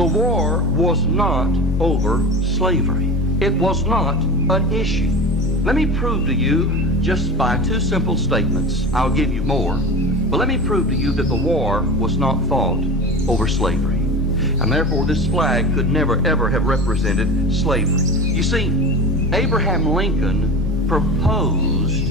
The war was not over slavery. It was not an issue. Let me prove to you, just by two simple statements, I'll give you more, but let me prove to you that the war was not fought over slavery. And therefore this flag could never ever have represented slavery. You see, Abraham Lincoln proposed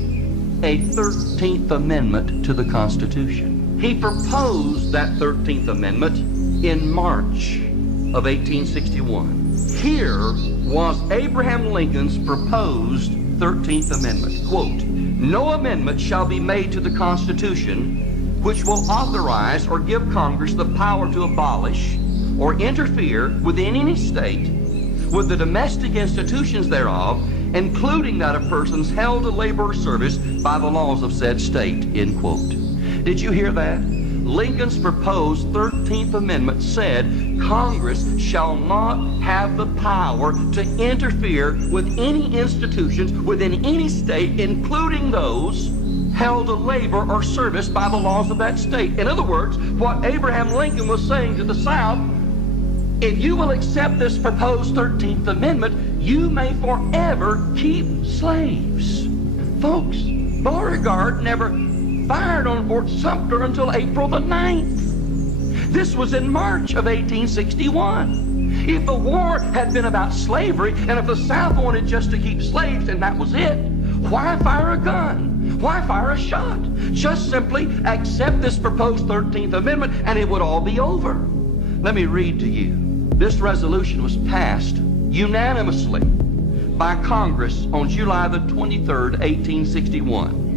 a 13th Amendment to the Constitution. He proposed that 13th Amendment in March of 1861. Here was Abraham Lincoln's proposed 13th Amendment. Quote, "No amendment shall be made to the Constitution which will authorize or give Congress the power to abolish or interfere within any state with the domestic institutions thereof, including that of persons held to labor or service by the laws of said state," end quote. Did you hear that? Lincoln's proposed 13th Amendment said Congress shall not have the power to interfere with any institutions within any state, including those held to labor or service by the laws of that state. In other words, what Abraham Lincoln was saying to the South, if you will accept this proposed 13th Amendment, you may forever keep slaves. Folks, Beauregard never fired on Fort Sumter until April the 9th. This was in March of 1861. If the war had been about slavery, and if the South wanted just to keep slaves and that was it, why fire a gun? Why fire a shot? Just simply accept this proposed 13th Amendment and it would all be over. Let me read to you. This resolution was passed unanimously by Congress on July the 23rd, 1861.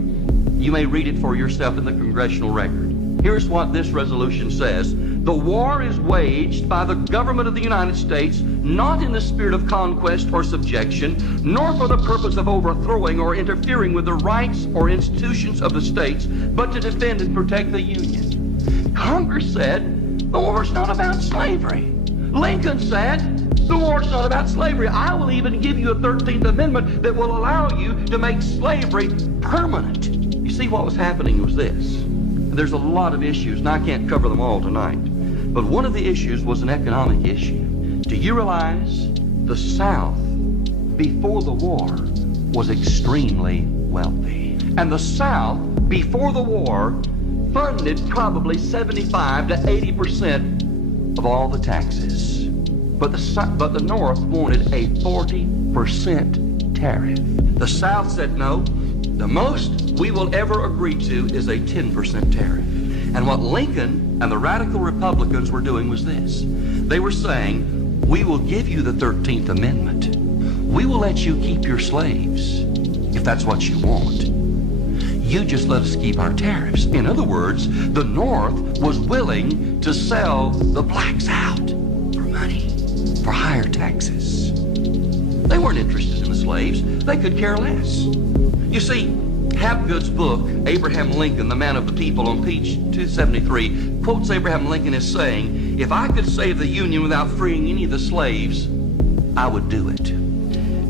You may read it for yourself in the congressional record. Here's what this resolution says. The war is waged by the government of the United States not in the spirit of conquest or subjection, nor for the purpose of overthrowing or interfering with the rights or institutions of the states, but to defend and protect the Union. Congress said the war's not about slavery. Lincoln said the war's not about slavery. I will even give you a 13th Amendment that will allow you to make slavery permanent. You see, what was happening was this. There's a lot of issues, and I can't cover them all tonight. But one of the issues was an economic issue. Do you realize the South, before the war, was extremely wealthy? And the South, before the war, funded probably 75 to 80% of all the taxes. But the North wanted a 40% tariff. The South said no. The most we will ever agree to is a 10% tariff. And what Lincoln and the radical Republicans were doing was this. They were saying, we will give you the 13th Amendment. We will let you keep your slaves if that's what you want. You just let us keep our tariffs. In other words, the North was willing to sell the blacks out for money, for higher taxes. They weren't interested in the slaves. They could care less. You see, Hapgood's book, Abraham Lincoln, the Man of the People, on page 273, quotes Abraham Lincoln as saying, if I could save the Union without freeing any of the slaves, I would do it.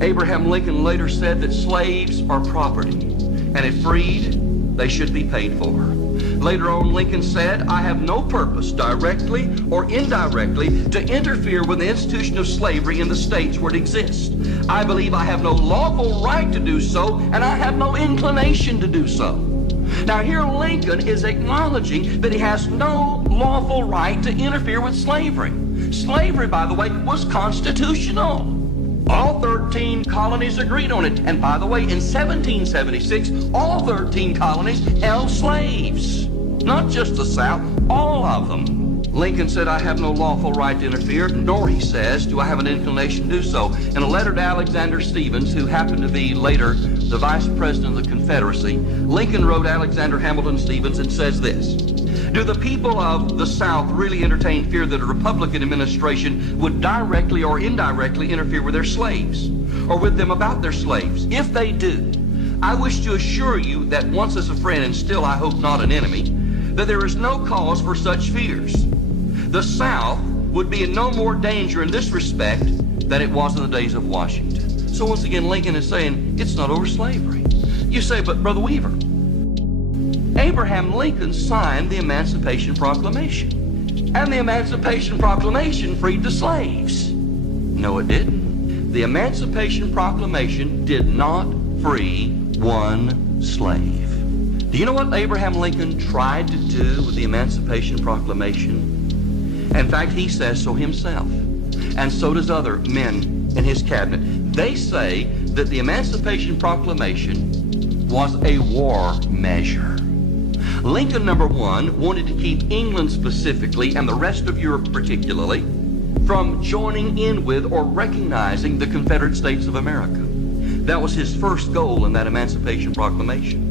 Abraham Lincoln later said that slaves are property, and if freed, they should be paid for. Later on, Lincoln said, I have no purpose, directly or indirectly, to interfere with the institution of slavery in the states where it exists. I believe I have no lawful right to do so, and I have no inclination to do so. Now here Lincoln is acknowledging that he has no lawful right to interfere with slavery. Slavery, by the way, was constitutional. All 13 colonies agreed on it. And by the way, in 1776, all 13 colonies held slaves. Not just the South, all of them. Lincoln said, I have no lawful right to interfere, nor, he says, do I have an inclination to do so. In a letter to Alexander Stephens, who happened to be later the Vice President of the Confederacy, Lincoln wrote Alexander Hamilton Stephens and says this, do the people of the South really entertain fear that a Republican administration would directly or indirectly interfere with their slaves, or with them about their slaves? If they do, I wish to assure you that once as a friend and still I hope not an enemy, that there is no cause for such fears. The South would be in no more danger in this respect than it was in the days of Washington. So once again, Lincoln is saying it's not over slavery. You say, but Brother Weaver, Abraham Lincoln signed the Emancipation Proclamation. And the Emancipation Proclamation freed the slaves. No, it didn't. The Emancipation Proclamation did not free one slave. Do you know what Abraham Lincoln tried to do with the Emancipation Proclamation? In fact, he says so himself, and so does other men in his cabinet. They say that the Emancipation Proclamation was a war measure. Lincoln, number one, wanted to keep England specifically, and the rest of Europe particularly, from joining in with or recognizing the Confederate States of America. That was his first goal in that Emancipation Proclamation.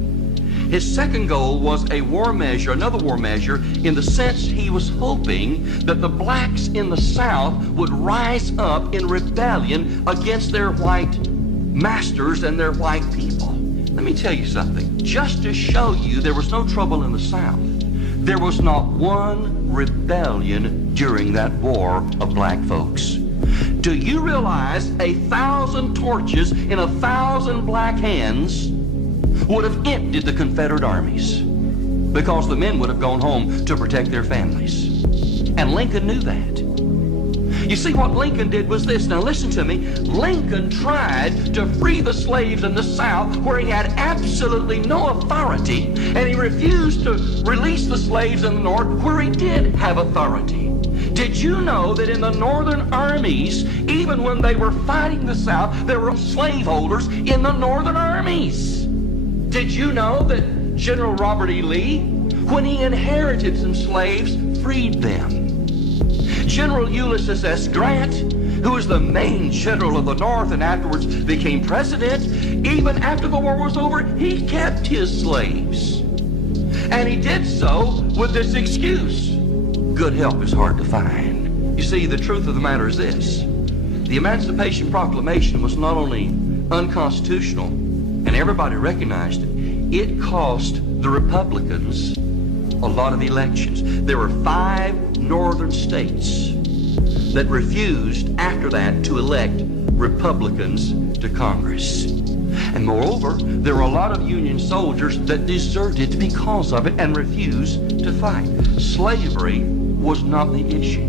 His second goal was a war measure, another war measure, in the sense he was hoping that the blacks in the South would rise up in rebellion against their white masters and their white people. Let me tell you something. Just to show you there was no trouble in the South, there was not one rebellion during that war of black folks. Do you realize 1,000 torches in 1,000 black hands would have emptied the Confederate armies, because the men would have gone home to protect their families? And Lincoln knew that. You see, what Lincoln did was this. Now listen to me. Lincoln tried to free the slaves in the South where he had absolutely no authority, and he refused to release the slaves in the North where he did have authority. Did you know that in the Northern armies, even when they were fighting the South, there were slaveholders in the Northern armies? Did you know that General Robert E. Lee, when he inherited some slaves, freed them? General Ulysses S. Grant, who was the main general of the North and afterwards became president, even after the war was over, he kept his slaves. And he did so with this excuse: good help is hard to find. You see, the truth of the matter is this. The Emancipation Proclamation was not only unconstitutional, and everybody recognized it, it cost the Republicans a lot of elections. There were 5 northern states that refused after that to elect Republicans to Congress. And moreover, there were a lot of Union soldiers that deserted because of it and refused to fight. Slavery was not the issue.